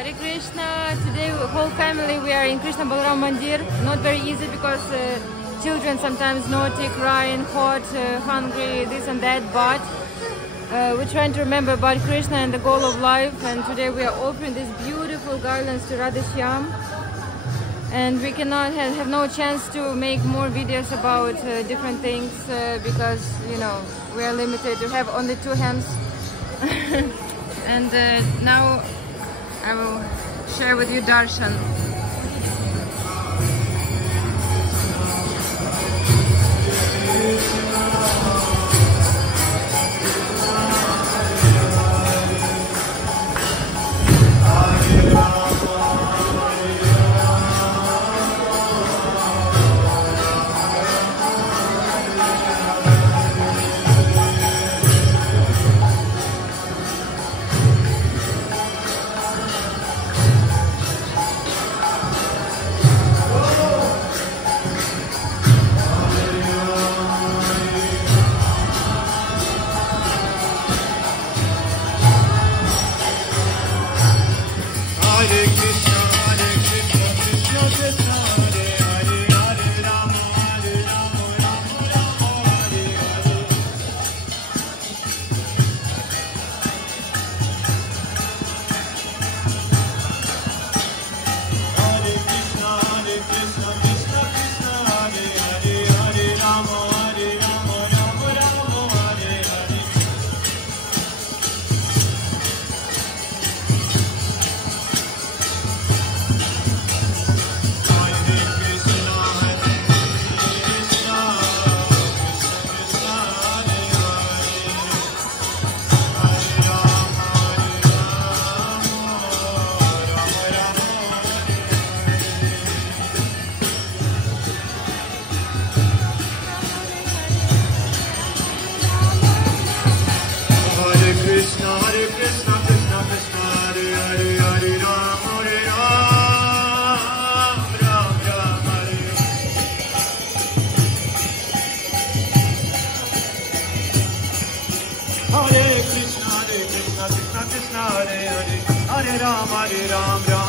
Hare Krishna. Today, whole family, we are in Krishna Balaram Mandir. Not very easy because children sometimes naughty, crying, hot, hungry, this and that. But we're trying to remember about Krishna and the goal of life. And today we are offering these beautiful garlands to Radha Shyam. And we cannot have no chance to make more videos about different things because, you know, we are limited to have only 2 hands. And now I will share with you darshan. Hare Krishna, Krishna Krishna, Hare Hare, Hare Ram, Ram